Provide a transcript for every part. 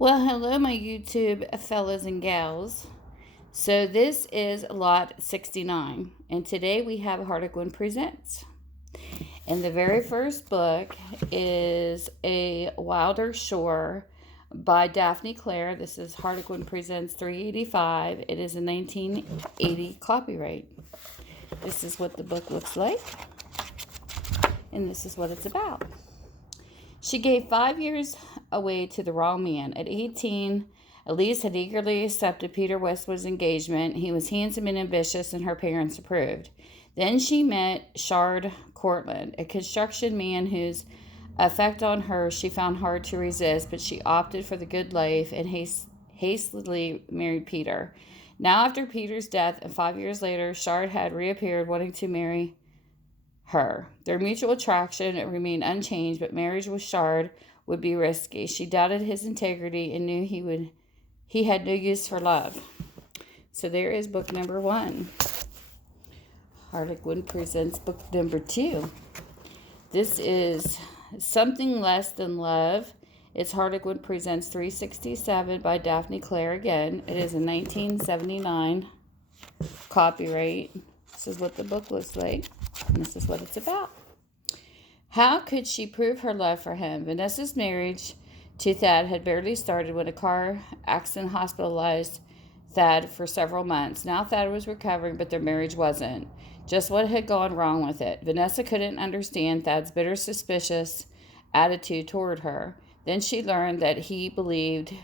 Well, hello, my YouTube fellas and gals. So, this is lot 69, and today we have Harlequin Presents. And the very first book is A Wilder Shore by Daphne Clair. This is Harlequin Presents 385. It is a 1980 copyright. This is what the book looks like, and this is what it's about. She gave 5 years away to the wrong man. At 18, Elise had eagerly accepted Peter Westwood's engagement. He was handsome and ambitious, and her parents approved. Then she met Jarrod Cortland, a construction man whose effect on her she found hard to resist, but she opted for the good life and hastily married Peter. Now, after Peter's death and 5 years later, Jarrod had reappeared wanting to marry her. Their mutual attraction remained unchanged, but marriage with Jarrod would be risky. She doubted his integrity and knew he had no use for love. So there is book number 1. Harlequin Presents book number 2. This is Something Less Than Love. It's Harlequin Presents 367 by Daphne Clair again. It is a 1979 copyright. This is what the book looks like. And this is what it's about. How could she prove her love for him? Vanessa's marriage to Thad had barely started when a car accident hospitalized Thad for several months. Now Thad was recovering, but their marriage wasn't. Just what had gone wrong with it? Vanessa couldn't understand Thad's bitter, suspicious attitude toward her. Then she learned that he believed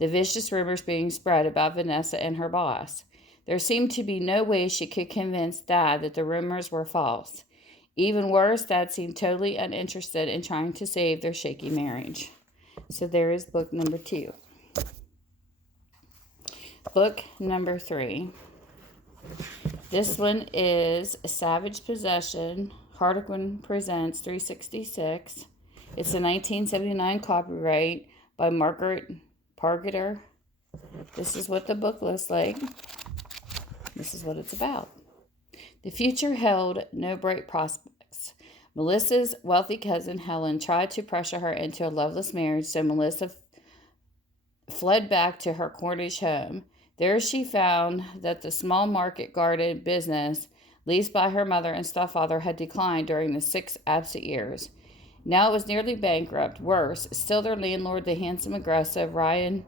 the vicious rumors being spread about Vanessa and her boss. There seemed to be no way she could convince Thad that the rumors were false. Even worse, Thad seemed totally uninterested in trying to save their shaky marriage. So there is book number 2. Book number 3. This one is Savage Possession. Harlequin Presents 366. It's a 1979 copyright by Margaret Pargeter. This is what the book looks like. This is what it's about. The future held no bright prospects. Melissa's wealthy cousin Helen tried to pressure her into a loveless marriage, so Melissa fled back to her Cornish home. There she found that the small market garden business leased by her mother and stepfather had declined during the 6 absent years. Now it was nearly bankrupt. Worse, still their landlord, the handsome, aggressive Ryan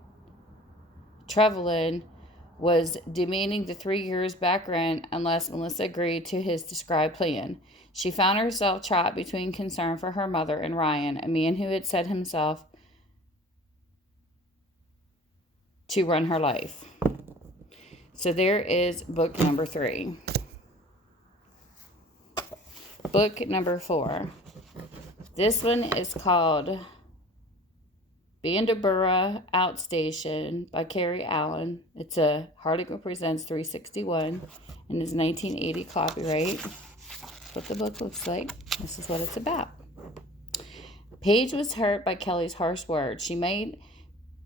Trevelyan, was demanding the 3 years back rent unless Melissa agreed to his described plan. She found herself trapped between concern for her mother and Ryan, a man who had set himself to run her life. So there is book number 3. Book number 4. This one is called Bindaburra Outstation by Kerry, Allyne. It's a Harlequin Presents 361 and is 1980 copyright. That's what the book looks like. This is what it's about. Paige was hurt by Kelly's harsh words. She might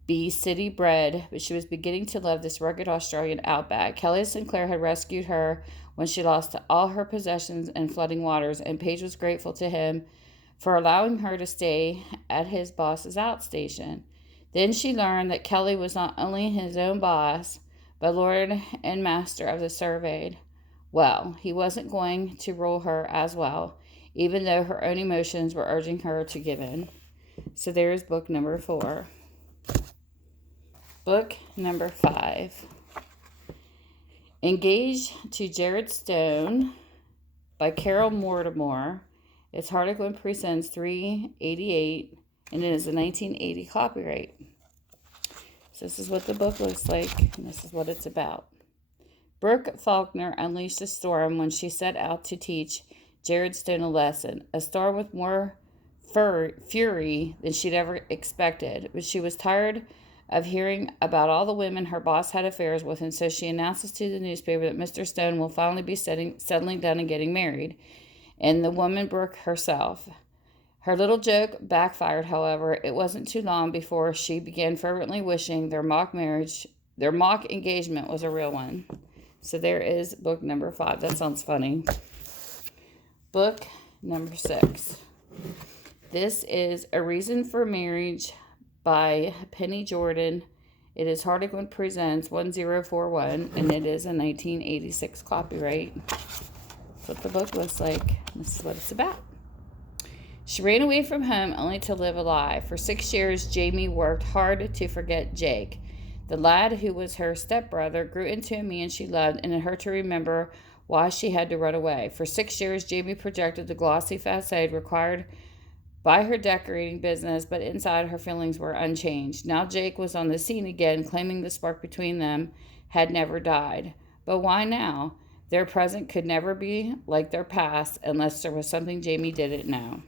be city bred, but she was beginning to love this rugged Australian outback. Kelly Sinclair had rescued her when she lost all her possessions in flooding waters, and Paige was grateful to him for allowing her to stay at his boss's outstation. Then she learned that Kelly was not only his own boss, but lord and master of the surveyed. Well, he wasn't going to rule her as well, even though her own emotions were urging her to give in. So there's book number 4. Book number 5. Engaged to Jarrod Stone by Carole Mortimer. It's Harlequin Presents 388, and it is a 1980 copyright. So this is what the book looks like, and this is what it's about. Brooke Faulkner unleashed a storm when she set out to teach Jarrod Stone a lesson, a storm with more fury than she'd ever expected. But she was tired of hearing about all the women her boss had affairs with, and so she announces to the newspaper that Mr. Stone will finally be settling down and getting married. And the woman Brooke herself. Her little joke backfired, however. It wasn't too long before she began fervently wishing their mock engagement was a real one. So there is book number 5. That sounds funny. Book number 6. This is A Reason for Marriage by Penny Jordan. It is Harlequin Presents 1041, and it is a 1986 copyright. That's what the book looks like. This is what it's about. She ran away from home only to live a lie. For 6 years, Jamie worked hard to forget Jake. The lad who was her stepbrother grew into a man she loved, and it hurt to remember why she had to run away. For 6 years, Jamie projected the glossy facade required by her decorating business, but inside her feelings were unchanged. Now Jake was on the scene again, claiming the spark between them had never died. But why now? Their present could never be like their past unless there was something Jamie didn't know.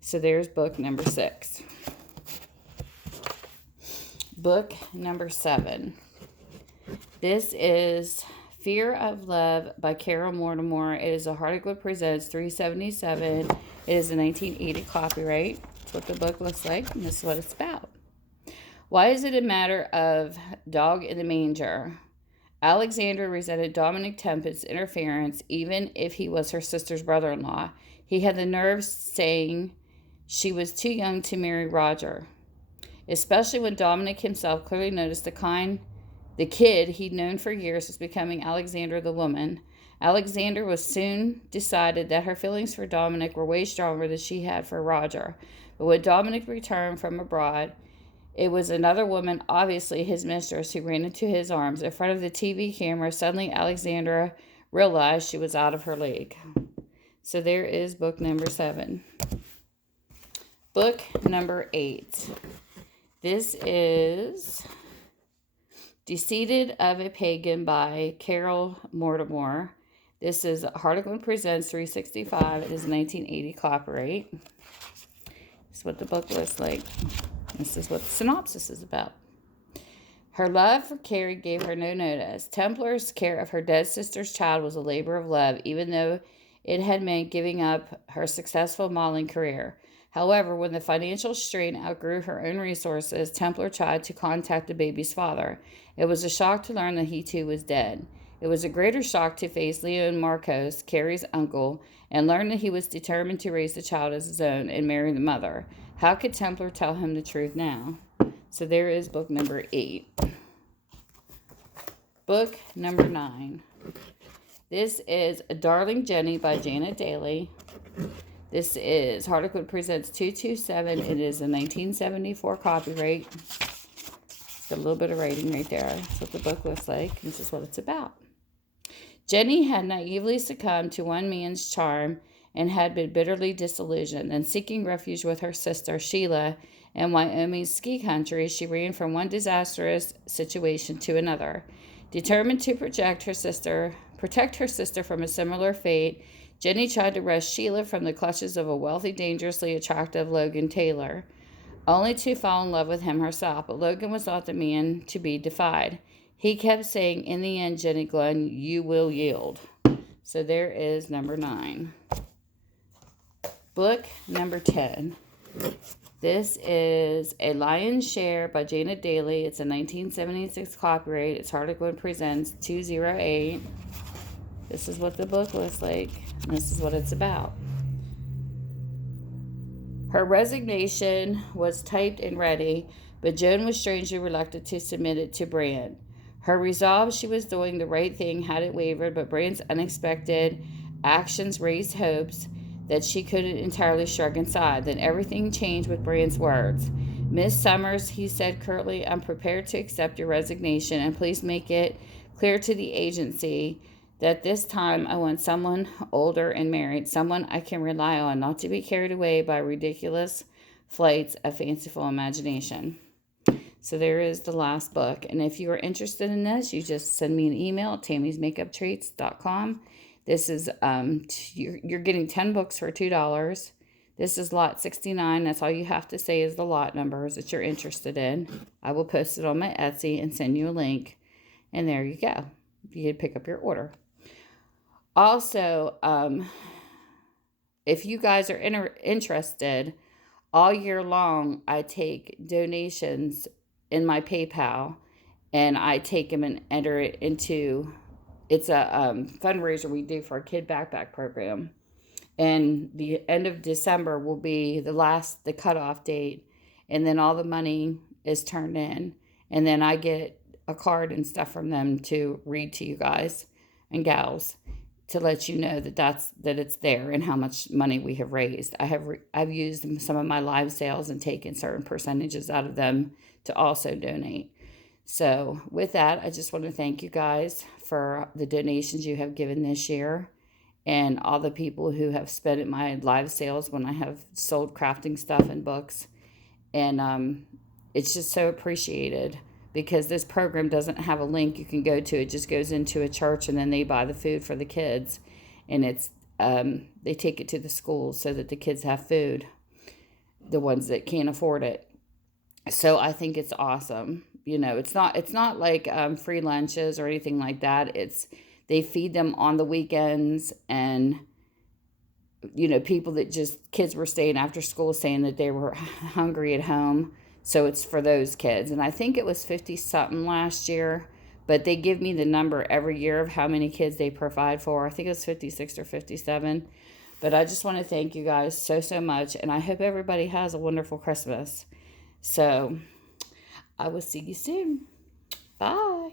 So there's book number 6. Book number 7. This is Fear of Love by Carole Mortimer. It is a Harlequin Presents 377. It is a 1980 copyright. That's what the book looks like, and this is what it's about. Why is it a matter of dog in the manger? Alexandra resented Dominic Tempest's interference, even if he was her sister's brother-in-law. He had the nerve saying she was too young to marry Roger, especially when Dominic himself clearly noticed the kid he'd known for years was becoming Alexandra the woman. Alexandra was soon decided that her feelings for Dominic were way stronger than she had for Roger. But when Dominic returned from abroad, it was another woman, obviously his mistress, who ran into his arms. In front of the TV camera, suddenly Alexandra realized she was out of her league. So there is book number 7. Book number 8. This is Deseeded of a Pagan by Carole Mortimer. This is Harlequin Presents 365. It is a 1980 copyright. This is what the book looks like. This is what the synopsis is about. Her love for Kerry gave her no notice. Templar's care of her dead sister's child was a labor of love, even though it had meant giving up her successful modeling career. However, when the financial strain outgrew her own resources, Templar tried to contact the baby's father. It was a shock to learn that he too was dead. It was a greater shock to face Lyon Marcos, Kerry's uncle, and learn that he was determined to raise the child as his own and marry the mother. How could Templar tell him the truth now? So there is book number 8. Book number 9. This is Darling Jenny by Janet Dailey. This is Harlequin Presents 227. It is a 1974 copyright. It's got a little bit of writing right there. That's what the book looks like. This is what it's about. Jenny had naively succumbed to one man's charm and had been bitterly disillusioned. Then, seeking refuge with her sister, Sheila, in Wyoming's ski country, she ran from one disastrous situation to another. Determined to protect her sister from a similar fate, Jenny tried to wrest Sheila from the clutches of a wealthy, dangerously attractive Logan Taylor, only to fall in love with him herself. But Logan was not the man to be defied. He kept saying, "In the end, Jenny Glenn, you will yield." So there is number 9. Book number 10. This is A Lion's Share by Janet Dailey. It's a 1976 copyright. It's Harlequin Presents 208. This is what the book looks like. This is what it's about. Her resignation was typed and ready, but Joan was strangely reluctant to submit it to Brand. Her resolve she was doing the right thing hadn't wavered, but Brand's unexpected actions raised hopes that she couldn't entirely shrug aside. Then everything changed with Brand's words. "Miss Summers," he said curtly, "I'm prepared to accept your resignation, and please make it clear to the agency that this time I want someone older and married, someone I can rely on, not to be carried away by ridiculous flights of fanciful imagination." So there is the last book. And if you are interested in this, you just send me an email at tammysmakeuptreats.com. This is, you're getting 10 books for $2. This is lot 69. That's all you have to say is the lot numbers that you're interested in. I will post it on my Etsy and send you a link. And there you go. You can pick up your order. Also, if you guys are interested, all year long, I take donations in my PayPal, and I take them and enter it into, it's a fundraiser we do for a kid backpack program. And the end of December will be the cutoff date. and then all the money is turned in, and then I get a card and stuff from them to read to you guys and gals, to let you know that it's there and how much money we have raised. I've used some of my live sales and taken certain percentages out of them to also donate. So with that, I just want to thank you guys for the donations you have given this year, and all the people who have spent at my live sales when I have sold crafting stuff and books. And it's just so appreciated, because this program doesn't have a link you can go to. It just goes into a church, and then they buy the food for the kids, and it's they take it to the schools so that the kids have food, the ones that can't afford it. So I think it's awesome. It's not like free lunches or anything like that. They feed them on the weekends, and people that kids were staying after school saying that they were hungry at home. So it's for those kids. And I think it was 50 something last year, but they give me the number every year of how many kids they provide for. I think it was 56 or 57. But I just want to thank you guys so, so much. And I hope everybody has a wonderful Christmas. So I will see you soon. Bye.